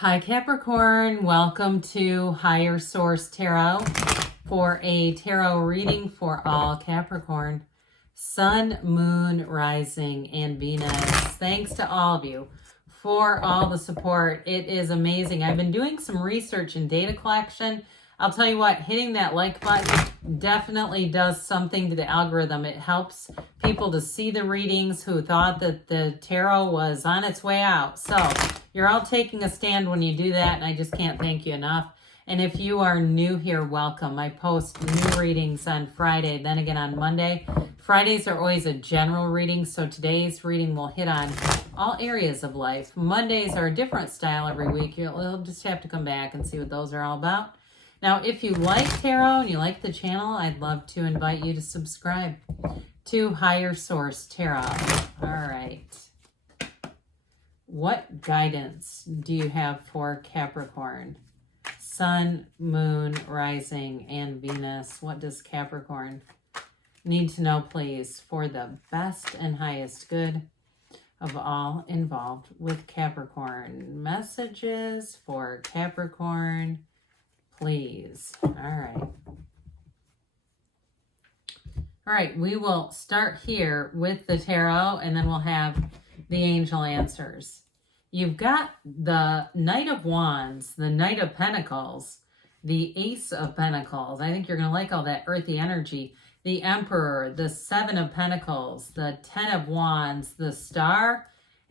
Hi Capricorn, welcome to Higher Source Tarot for a tarot reading for all Capricorn, Sun, Moon, Rising, and Venus. Thanks to all of you for all the support. It is amazing. I've been doing some research and data collection. I'll tell you what, hitting that like button definitely does something to the algorithm. It helps people to see the readings who thought that the tarot was on its way out. So you're all taking a stand when you do that, and I just can't thank you enough. And if you are new here, welcome. I post new readings on Friday, then again on Monday. Fridays are always a general reading, so today's reading will hit on all areas of life. Mondays are a different style every week. You'll just have to come back and see what those are all about. Now, if you like tarot and you like the channel, I'd love to invite you to subscribe to Higher Source Tarot. All right. What guidance do you have for Capricorn? Sun, Moon, Rising, and Venus. What does Capricorn need to know, please, for the best and highest good of all involved with Capricorn? Messages for Capricorn, please. All right, we will start here with the tarot, and then we'll have the angel answers. You've got the Knight of Wands, the Knight of Pentacles, the Ace of Pentacles. I think you're going to like all that earthy energy. The Emperor, the Seven of Pentacles, the Ten of Wands, the Star,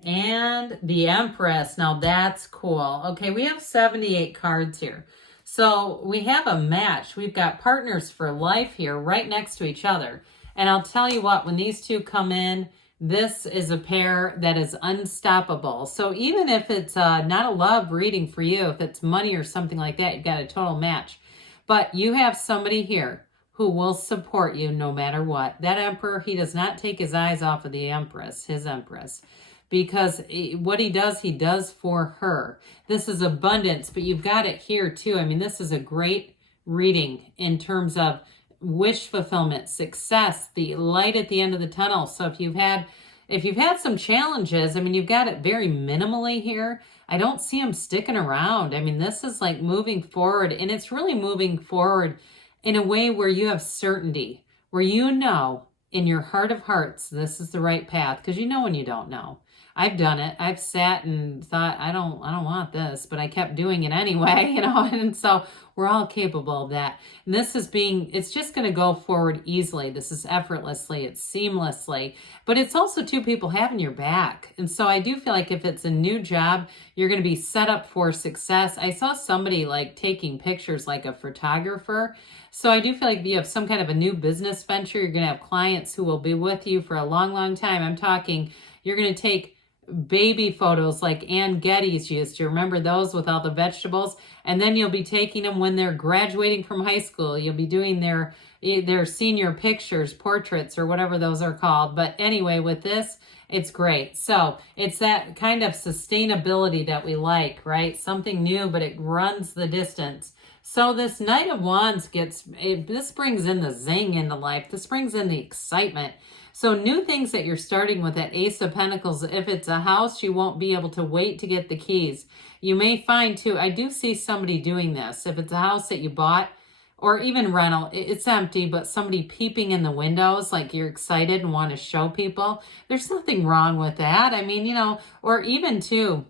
and the Empress. Now that's cool. Okay, we have 78 cards here. So we have a match. We've got partners for life here right next to each other. And I'll tell you what, when these two come in, this is a pair that is unstoppable. So even if it's not a love reading for you, if it's money or something like that, you've got a total match. But you have somebody here who will support you no matter what. That Emperor, he does not take his eyes off of the Empress, his Empress. Because what he does for her. This is abundance, but you've got it here too. I mean, this is a great reading in terms of wish fulfillment, success, the light at the end of the tunnel. So if you've had some challenges, I mean, you've got it very minimally here. I don't see them sticking around. I mean, this is like moving forward, and it's really moving forward in a way where you have certainty, where you know in your heart of hearts this is the right path, because you know when you don't know. I've done it. I've sat and thought, I don't want this, but I kept doing it anyway, you know, and so we're all capable of that. And this is it's just going to go forward easily. This is effortlessly, it's seamlessly, but it's also two people having your back. And so I do feel like if it's a new job, you're going to be set up for success. I saw somebody like taking pictures like a photographer. So I do feel like if you have some kind of a new business venture, you're going to have clients who will be with you for a long, long time. I'm talking, you're going to take baby photos like Ann Getty's used to. Remember those with all the vegetables? And then you'll be taking them when they're graduating from high school. You'll be doing their senior pictures, portraits, or whatever those are called. But anyway, with this, it's great. So it's that kind of sustainability that we like, right? Something new, but it runs the distance. So this Knight of Wands this brings in the zing into life. This brings in the excitement. So new things that you're starting with that Ace of Pentacles. If it's a house, you won't be able to wait to get the keys. You may find too, I do see somebody doing this. If it's a house that you bought or even rental, it's empty, but somebody peeping in the windows, like you're excited and want to show people. There's nothing wrong with that. I mean, you know, or even too,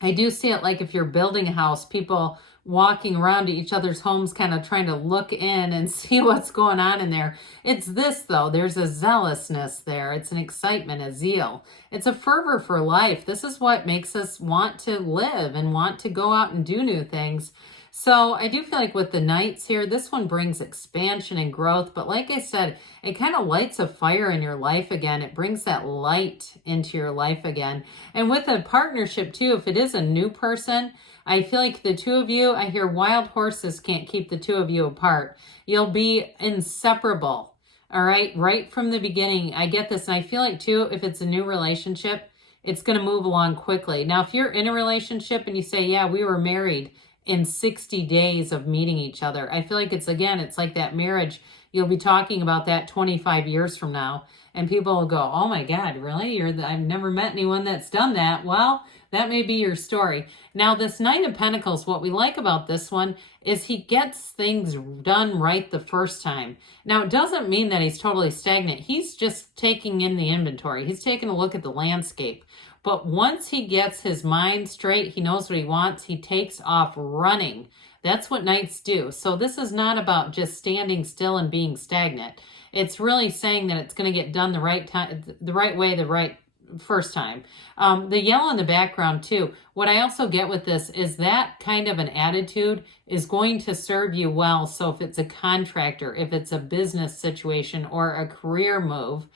I do see it like if you're building a house, people walking around to each other's homes, kind of trying to look in and see what's going on in there. It's this, though. There's a zealousness there. It's an excitement, a zeal. It's a fervor for life. This is what makes us want to live and want to go out and do new things. So I do feel like with the Knights here, this one brings expansion and growth. But like I said, it kind of lights a fire in your life again. It brings that light into your life again. And with a partnership too, if it is a new person, I feel like the two of you, I hear wild horses can't keep the two of you apart. You'll be inseparable. All right from the beginning. I get this. And I feel like too, if it's a new relationship, it's going to move along quickly. Now, if you're in a relationship and you say, yeah, we were married in 60 days of meeting each other, I feel like it's like that marriage. You'll be talking about that 25 years from now. And people will go, oh my God, really? I've never met anyone that's done that. Well, That may be your story. Now, this Knight of Pentacles, what we like about this one is he gets things done right the first time. Now, it doesn't mean that he's totally stagnant. He's just taking in the inventory. He's taking a look at the landscape. But once he gets his mind straight, he knows what he wants, he takes off running. That's what Knights do. So this is not about just standing still and being stagnant. It's really saying that it's going to get done the right time, the right way, the right first time. The yellow in the background too. What I also get with this is that kind of an attitude is going to serve you well. So if it's a contractor, if it's a business situation or a career move,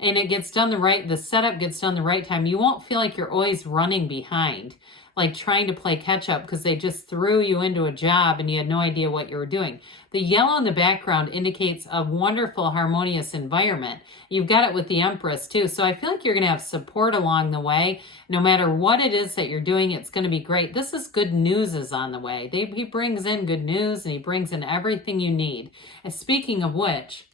and it gets done the setup gets done the right time, you won't feel like you're always running behind, like trying to play catch up because they just threw you into a job and you had no idea what you were doing. The yellow in the background indicates a wonderful, harmonious environment. You've got it with the Empress too. So I feel like you're going to have support along the way. No matter what it is that you're doing, it's going to be great. This is good news is on the way. He brings in good news and he brings in everything you need. And speaking of which,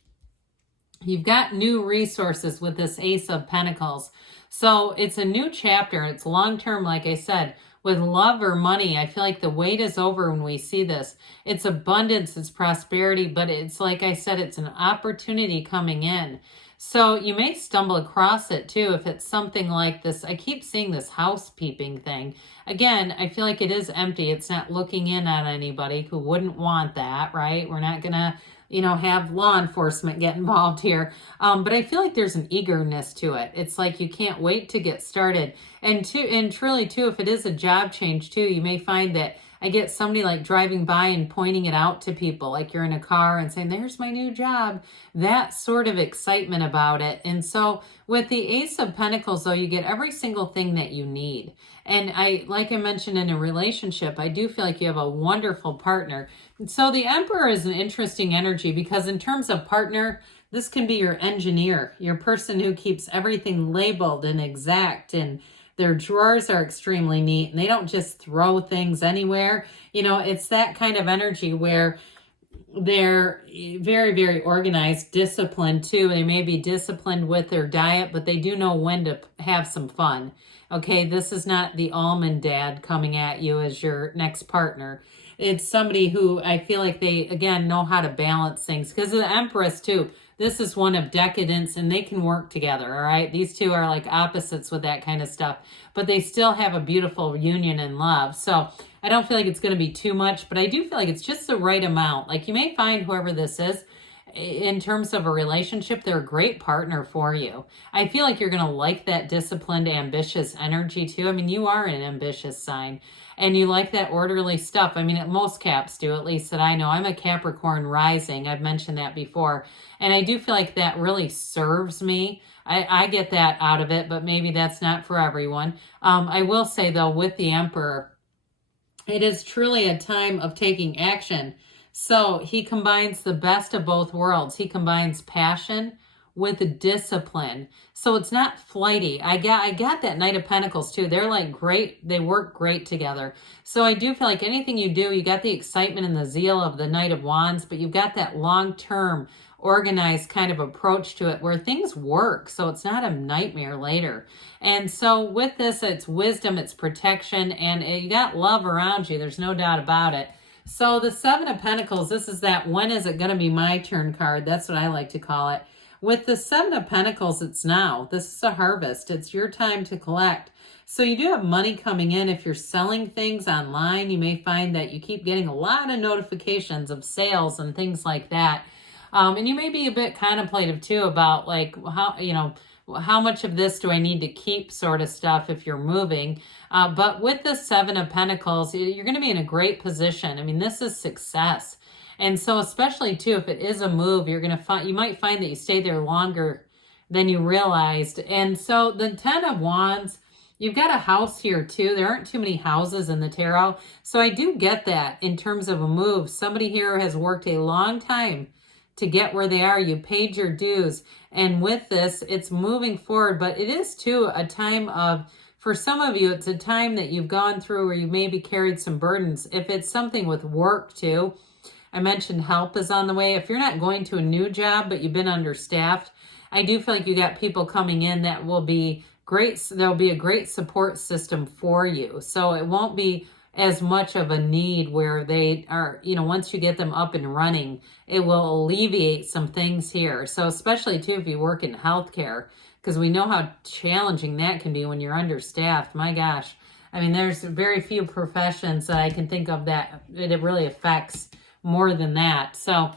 you've got new resources with this Ace of Pentacles. So it's a new chapter. It's long-term, like I said. With love or money, I feel like the wait is over when we see this. It's abundance, it's prosperity, but it's like I said, it's an opportunity coming in. So you may stumble across it too if it's something like this. I keep seeing this housekeeping thing. Again, I feel like it is empty. It's not looking in at anybody who wouldn't want that, right? We're not going to have law enforcement get involved here. But I feel like there's an eagerness to it. It's like you can't wait to get started. And truly too, if it is a job change too, you may find that I get somebody like driving by and pointing it out to people, like you're in a car and saying, there's my new job. That sort of excitement about it. And so with the Ace of Pentacles, though, you get every single thing that you need. And like I mentioned in a relationship, I do feel like you have a wonderful partner. So the Emperor is an interesting energy because in terms of partner, this can be your engineer, your person who keeps everything labeled and exact, and their drawers are extremely neat and they don't just throw things anywhere. It's that kind of energy where they're very, very organized, disciplined too. They may be disciplined with their diet, but they do know when to have some fun. Okay, this is not the almond dad coming at you as your next partner. It's somebody who I feel like they, again, know how to balance things. Because of the Empress too, this is one of decadence and they can work together, all right? These two are like opposites with that kind of stuff. But they still have a beautiful union and love. So I don't feel like it's going to be too much, but I do feel like it's just the right amount. Like you may find whoever this is, in terms of a relationship, they're a great partner for you. I feel like you're going to like that disciplined, ambitious energy too. I mean, you are an ambitious sign and you like that orderly stuff. I mean, most Caps do, at least that I know. I'm a Capricorn rising. I've mentioned that before. And I do feel like that really serves me. I get that out of it, but maybe that's not for everyone. I will say though, with the Emperor, it is truly a time of taking action. So he combines the best of both worlds. He combines passion with discipline. So it's not flighty. I got that Knight of Pentacles too. They're like great. They work great together. So I do feel like anything you do, you got the excitement and the zeal of the Knight of Wands, but you've got that long-term organized kind of approach to it where things work. So it's not a nightmare later. And so with this, it's wisdom, it's protection, and you got love around you. There's no doubt about it. So the Seven of Pentacles, this is that when is it going to be my turn card? That's what I like to call it. With the Seven of Pentacles, it's now. This is a harvest. It's your time to collect. So you do have money coming in. If you're selling things online, you may find that you keep getting a lot of notifications of sales and things like that. And you may be a bit contemplative too about like how much of this do I need to keep sort of stuff if you're moving. But with the Seven of Pentacles, you're going to be in a great position. I mean, this is success. And so especially too, if it is a move, you might find that you stay there longer than you realized. And so the Ten of Wands, you've got a house here too. There aren't too many houses in the tarot. So I do get that in terms of a move. Somebody here has worked a long time to get where they are. You paid your dues. And with this, it's moving forward. But it is too a time of, for some of you, it's a time that you've gone through where you maybe carried some burdens. If it's something with work too, I mentioned help is on the way. If you're not going to a new job, but you've been understaffed, I do feel like you got people coming in that will be there'll be a great support system for you. So it won't be as much of a need where they are, once you get them up and running, it will alleviate some things here. So especially too, if you work in healthcare, because we know how challenging that can be when you're understaffed. My gosh. I mean, there's very few professions that I can think of that it really affects more than that. So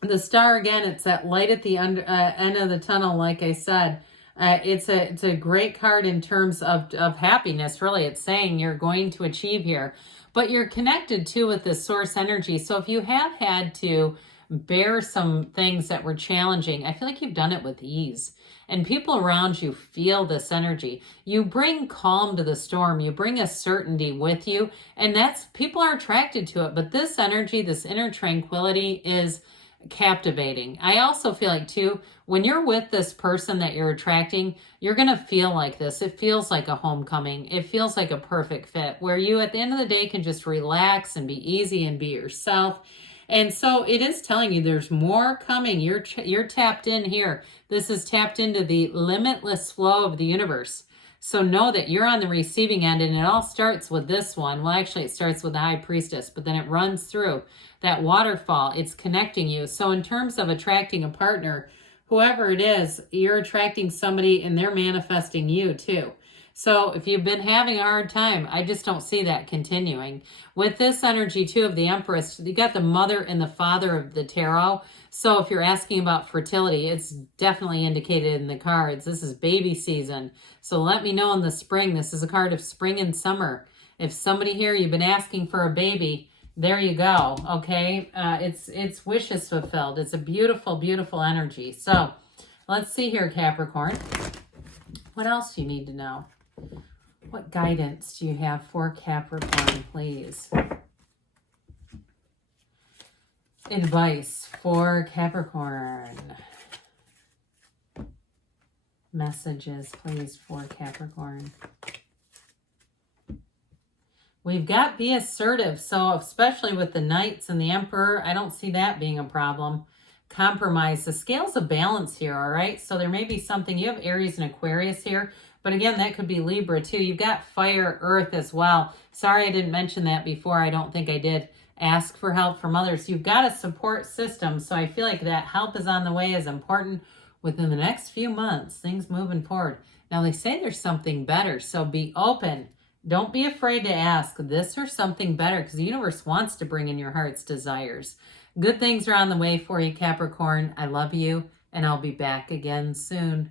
the star, again, it's that light at the end of the tunnel, like I said. It's a great card in terms of happiness, really. It's saying you're going to achieve here. But you're connected, too, with this source energy. So if you have had to bear some things that were challenging, I feel like you've done it with ease. And people around you feel this energy. You bring calm to the storm. You bring a certainty with you. And people are attracted to it. But this energy, this inner tranquility is captivating. I also feel like, too, when you're with this person that you're attracting, you're going to feel like this. It feels like a homecoming. It feels like a perfect fit where you, at the end of the day, can just relax and be easy and be yourself. And so it is telling you there's more coming. You're tapped in here. This is tapped into the limitless flow of the universe. So know that you're on the receiving end, and it all starts with this one. Well, actually, it starts with the High Priestess, but then it runs through that waterfall. It's connecting you. So in terms of attracting a partner, whoever it is, you're attracting somebody and they're manifesting you too. So if you've been having a hard time, I just don't see that continuing. With this energy too of the Empress, you got the mother and the father of the tarot. So if you're asking about fertility, it's definitely indicated in the cards. This is baby season. So let me know in the spring. This is a card of spring and summer. If somebody here, you've been asking for a baby, there you go. Okay. It's wishes fulfilled. It's a beautiful, beautiful energy. So let's see here, Capricorn. What else do you need to know? What guidance do you have for Capricorn, please? Advice for Capricorn. Messages, please, for Capricorn. We've got be assertive. So especially with the Knights and the Emperor, I don't see that being a problem. Compromise. The scales of balance here, all right? So there may be something. You have Aries and Aquarius here. But again, that could be Libra too. You've got fire, earth as well. Sorry I didn't mention that before. I don't think I did. Ask for help from others. You've got a support system. So I feel like that help is on the way is important within the next few months. Things moving forward. Now they say there's something better. So be open. Don't be afraid to ask this or something better because the universe wants to bring in your heart's desires. Good things are on the way for you, Capricorn. I love you and I'll be back again soon.